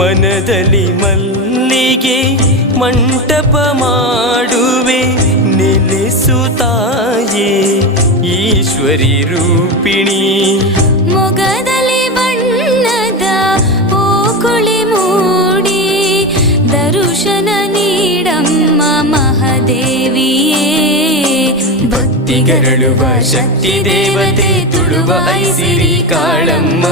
ಮನದಲ್ಲಿ ಮಲ್ಲಿಗೆ ಮಂಟಪ ಮಾಡುವೆ ನೆಲೆಸುತ್ತಾಯೇ ಈಶ್ವರಿ ರೂಪಿಣಿ. ಮೊಗದಲ್ಲಿ ಬಣ್ಣದ ಓಕುಳಿ ಮೂಡಿ ದರುಶನ ನೀಡಮ್ಮ ಮಹಾದೇವಿಯೇ. ಭಕ್ತಿಗರಳುವ ಶಕ್ತಿ ದೇವತೆ ತುಳುವ ಐಸಿರಿ ಕಾಳಮ್ಮ.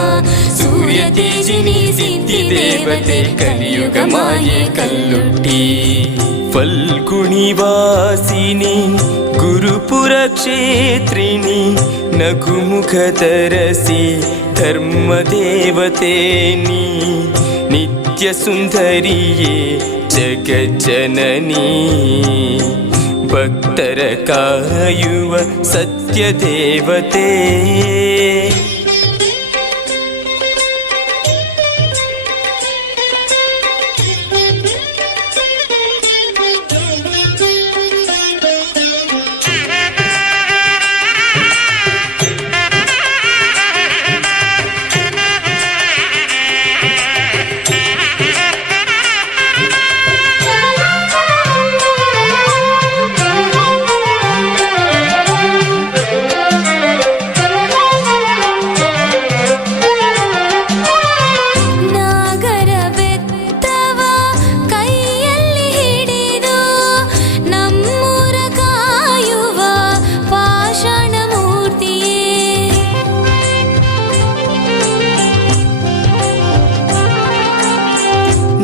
ಸೂರ್ಯ ತೇಜಿನಿ ಸಿದ್ಧಿ ದೇವತೆ ಕಲಿಯುಗ ಮಾಯೆ ಕಲ್ಲುಟ್ಟಿ. ಫಲ್ಗುಣಿ ವಾಸಿನಿ ಗುರುಪುರ ಕ್ಷೇತ್ರಿಣಿ ನಗುಮುಖ ತರಸಿ ಧರ್ಮ ದೇವತೆ ನೀ. ನಿತ್ಯ ಸುಂದರಿಯೇ ಜಗಜ್ಜನನಿ ಭಕ್ತರ ಕಾಯುವ ಸತ್ಯ ದೇವತೆ.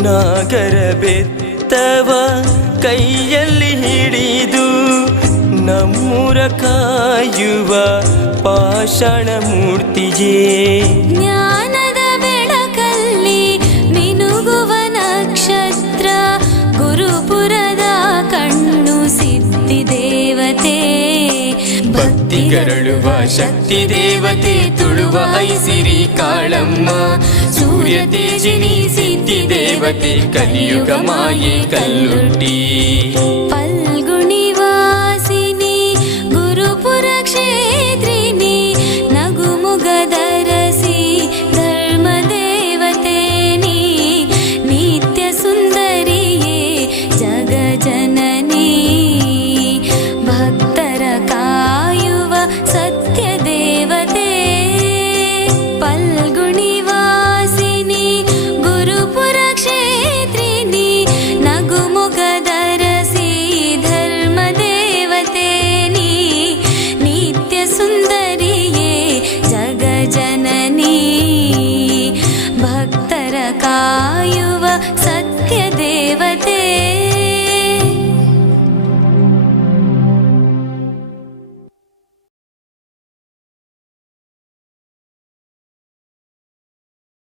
ನಾಗರ ಬೆತ್ತವ ಕೈಯಲ್ಲಿ ಹಿಡಿದು ನಮ್ಮೂರ ಕಾಯುವ ಪಾಷಾಣ ಮೂರ್ತಿಯೇ. ಜ್ಞಾನದ ಬೆಳಕಲ್ಲಿ ಮಿನುಗುವ ನಕ್ಷತ್ರ ಗುರುಪುರದ ಕಣ್ಣು ಸಿದ್ಧಿ ದೇವತೆ. ಭಕ್ತಿಗರಳುವ ಶಕ್ತಿ ದೇವತೆ ತುಳುವ ಐಸಿರಿ ಕಾಳಮ್ಮ. ಸೂರ್ಯ ತೇಜಿನಿ ಸಿದ್ಧಿ ದೇವತೆ ಕಲಿಯುಗ ಮಾಯೆ ಕಲ್ಲುಟ್ಟಿ.